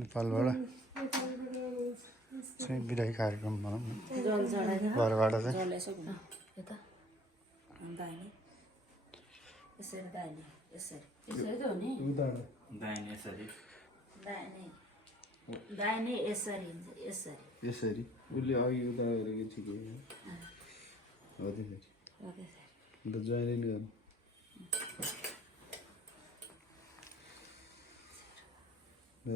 नेपालबाट चाहिँ बिदाई कार्यक्रम भनौँ न घरबाट चाहिँ यसरी उसले अघि उता गरेको ठिकै हो त्यसरी अन्त जोइन गर्नु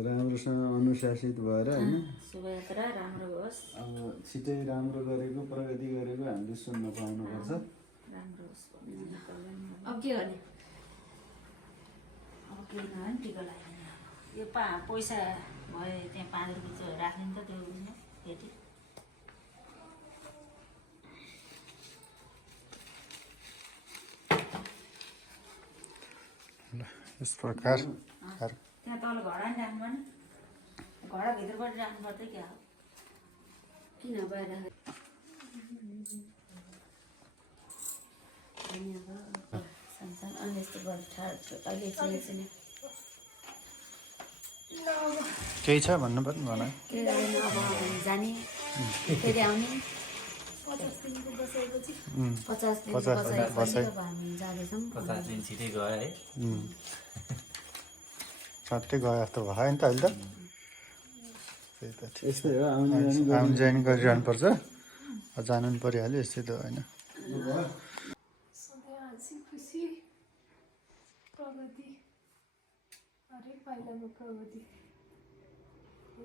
राम्रोसँग अनुशासित भएर होइन शोभायात्रा राम्रो होस् अब छिटै राम्रो गरेको प्रगति गरेको हामीले सुन्न पाउनुपर्छ राम्रो होस् अब के गर्ने अब के नभए नि टिका लगाइदिने यो पैसा भयो त्यहाँ 5 रुपियाँ राख्ने नि त त्यो उयो फेरि यस प्रकार त्यहाँ तल घडा नि राख्नु पर्ने घडाभित्रबाट राख्नु पर्दै क्या हो किन बाहिर सानसानो अनि यस्तो अहिले चाहिँ केही छ भन्नु पर्ने भन के गर्दैन अब जाने फेरि आउने 50 दिनको बसेपछि 50 दिन बसाएपछि अब हामी जाँदैछौँ 50 दिन छिटै गयो है सट्टै गयो जस्तो भयो नि त अहिले त त्यही त यस्तै हो आउनु जाने गरिरहनुपर्छ जानु पनि परिहाल्यो यस्तै त होइन सधैँ हाँसी खुसी प्रगति हरेक पाइलामा प्रगति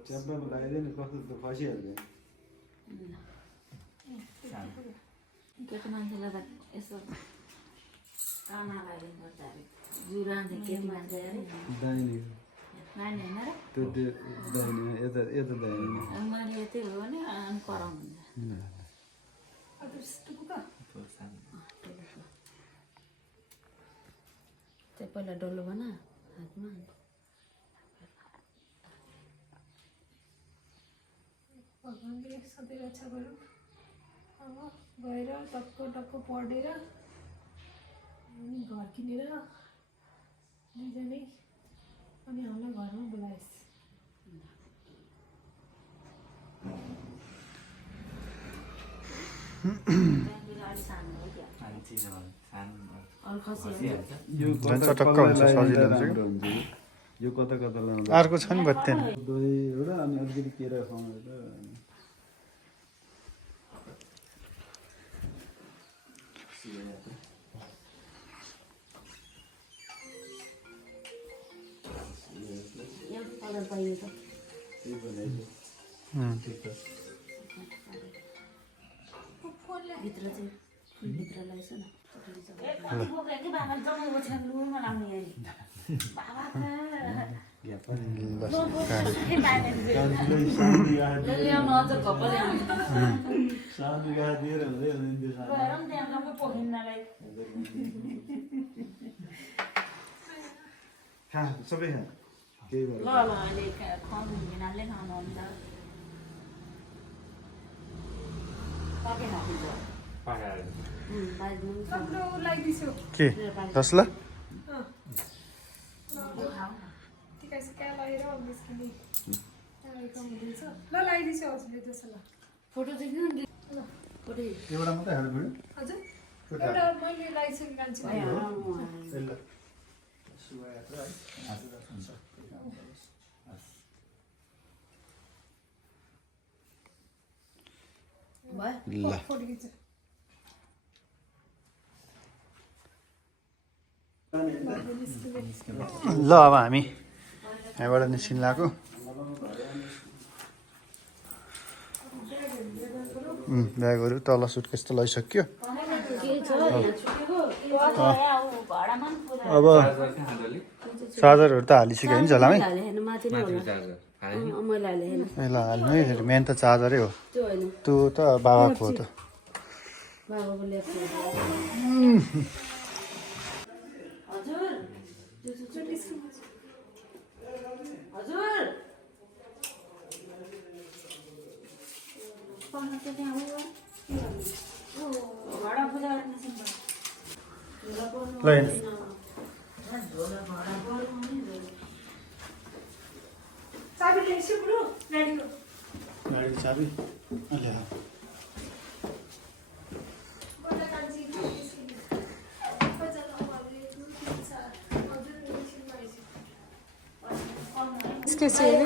च्याप्टामा लगाइदियो नि कस्तो त खसिहाल्यो केटी मान्छेलाई त यसो काना लगाइदिनु पर्छ अरे जुरान्थ्यो केटी मान्छे अरे दाहिने नानी होइन र त्यो दाहिने यता दाहिने अब मैले यतै हो भने अनि कराउनु हुन्छ त्यो पहिला डल्लो बना हातमा भगवान्ले सधैँ रक्षा गरौँ अब गएर टक्क पढेर अनि घर किनेर दुईजनै अनि हामीलाई घरमा बोलाएस् चटक्क हुन्छ सजिलो हुन्छ यो कता कता लाउँदा अर्को छ नि बत्तेन दही एउटा अनि अलिकति केरा खुवाउनु कलर पाइयो त त्यही बनाइदियो भित्र चाहिँ फुलभित्र लगाइछ न सबै खा केही ल अहिले खुवाउनु हिँड्नाले खानु हुन्छ पाके खान्छ राम्रो लगाइदिन्छु के दसला टिका लगाएर निस्किने हुँदैछ ल लगाइदिन्छु हजुरले त्यसो ल फोटो देख्नु नि ल फोटो एउटा मात्रै हाल्नु पऱ्यो हजुर एउटा मैले लगाइसकेँ मान्छे ल फोटो खिच्छ ल अब हामी यहाँबाट निस्किन लाग्यो ब्यागहरू तल सुटकेस त लैसक्यो अब चार्जरहरू त हालिसक्यो नि झलामै ए ल हाल्नु है मेन त चार्जरै हो त्यो त बाबाको हो त ल चाबी ल्याइसु बुढो गाडीको गाडीको चाबी ल्या बडा कान्छी निस्किने बजारमा उहाँले 2 3 4 हजुर निस्किनु भएछ निस्केपछि होइन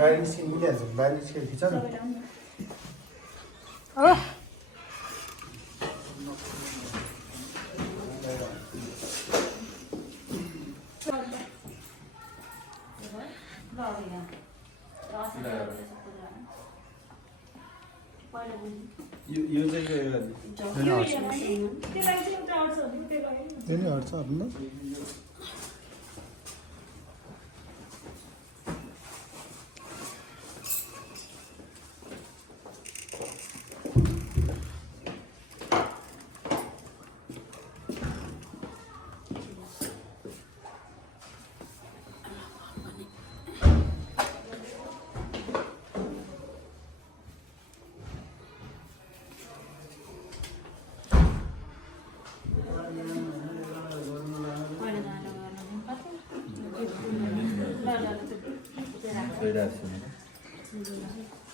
गाडी निस्किनु मिलिहाल्छ गाडी निस्केर खिच न हो यो चाहिँ के होला नि त्यसलाई चाहिँ एउटा अड्छ भने त्यो लगायो नि त्यसले हट्छ भन्नु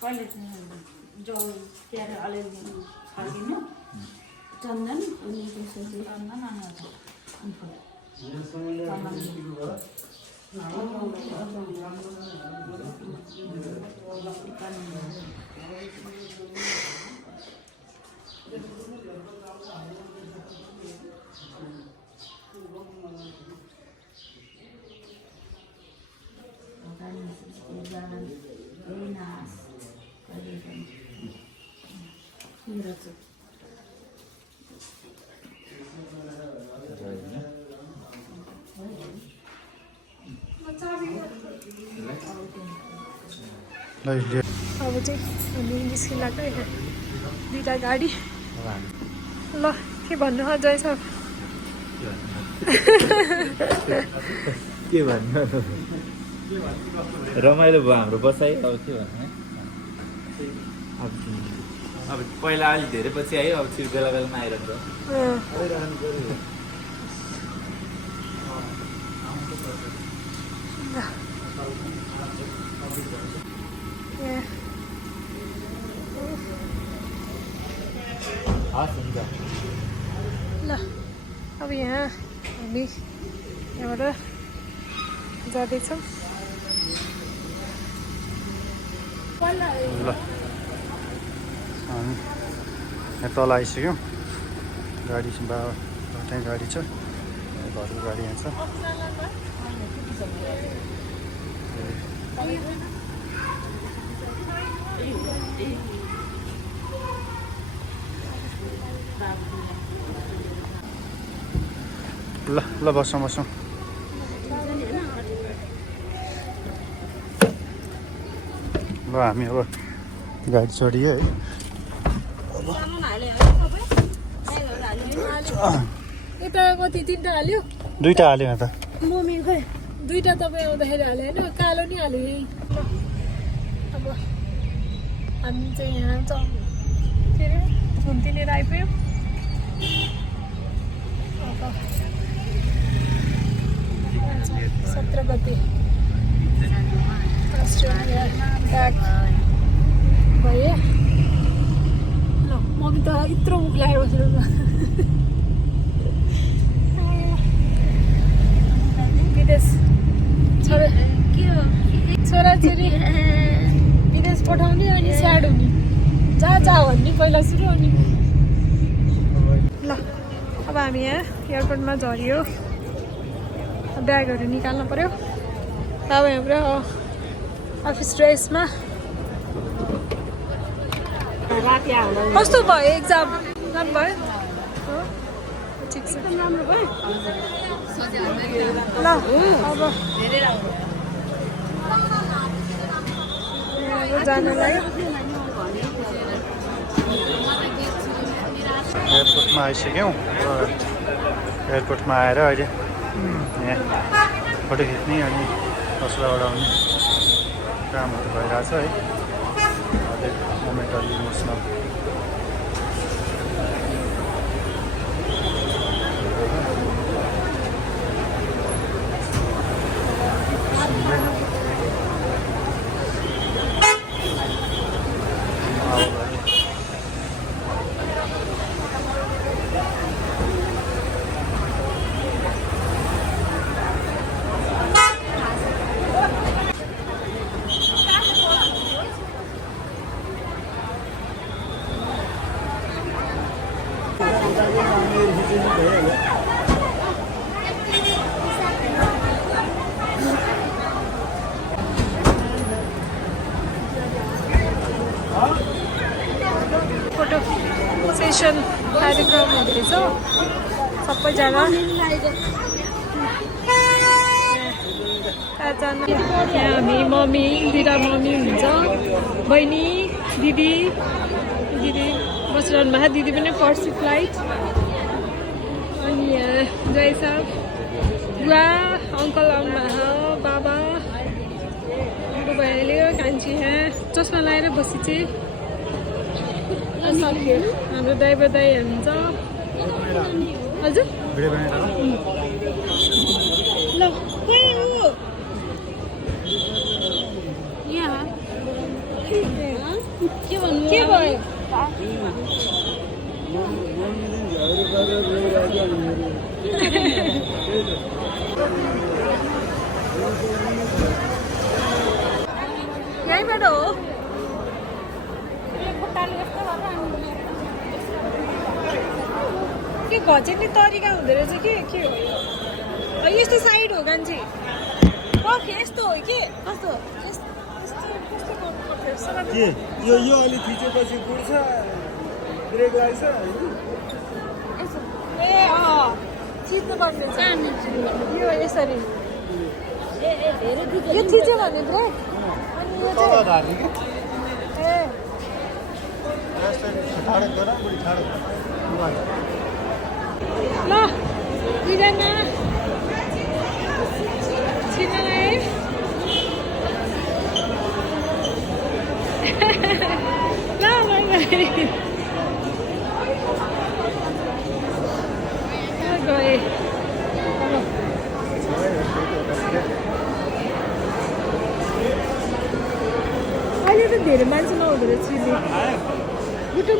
पहिले जौ त्यहाँ अलिअलि हालिदिनु चन्दन अनि त्यसपछि चन्दन अब चाहिँ हामी निस्किलाको यहाँ 2टा गाडी ल के भन्नु अझै छ के भन्नु रमाइलो भयो हाम्रो बसाइ अब के भन्नु अब पहिला अलिक धेरै पछि आयो अब फेरि बेला बेलामा आइरहन्छ हस् हुन्छ ल अब यहाँ हामी यहाँबाट जाँदैछौँ ल हामी यहाँ तल आइसक्यौँ गाडी छ बाटै गाडी छ घरको गाडी यहाँ छ ल ल बसौँ बसौँ ल हामी अब गाडी चढियो है यता कति 3टा हाल्यो 2टा हाल्यो यहाँ त मम्मी खै 2टा तपाईँ आउँदाखेरि हाल्यो होइन कालो नि हाल्यो यही अब हामी चाहिँ यहाँ के अरे घुम्तिनेर आइपुग्यौँ अब 17 गते अस्ट्रेलिया ब्याक भए ल मम्मी त यत्रो मुख लगायो बसेर विदेश छोराछोरी विदेश पठाउने अनि स्याड हुने जा भन्ने पहिला सुरु अनि ल अब हामी यहाँ एयरपोर्टमा झऱ्यो ब्यागहरू निकाल्नु पर्यो अब हाम्रो अफिस ड्रेसमा कस्तो भयो एक्जाम राम्रो भयो ठिक छ राम्रो भयो ल अब जानलाई एयरपोर्टमा आइसक्यौँ एयरपोर्टमा आएर अहिले यहाँ फोटो खिच्ने अनि कसलाई उडाउने कामहरू भइरहेछ है अझै मोमेन्ट अलि इमोसनल कार्यक्रम हुँदैछ सबैजना यहाँ हामी मम्मी दिदा मम्मी हुन्छ बहिनी दिदी बसिरहनु भएको दिदी पनि पर्सि फ्लाइट अनि यहाँ जय साहब बुवा अङ्कल आउनुभएको बाबा भइहाल्यो कान्छी यहाँ चस्मा लगाएर बसी चाहिँ सक्यो हाम्रो ड्राइभर दाइ हुन्छ हजुर भिडियो बनाएर ल खोइ ऊ यहाँ के भन्नु के भयो यहीँबाट हो के घचेट्ने तरिका हुँदो रहेछ के हो यो यस्तो साइड हो कान्छी यस्तो हो कि कस्तो कस्तो गर्नुपर्छ के यो अलि थिचेपछि गुड्छ ब्रेक लाग्छ ए चिज्नु पर्ने यो यसरी यो थिच्यो भने ब्रेक अनि यो चाहिँ ए ल दुईजना छिर्न है ल गए अहिले त धेरै मान्छे नहुँदो रहेछ चिल्ली गुटुङ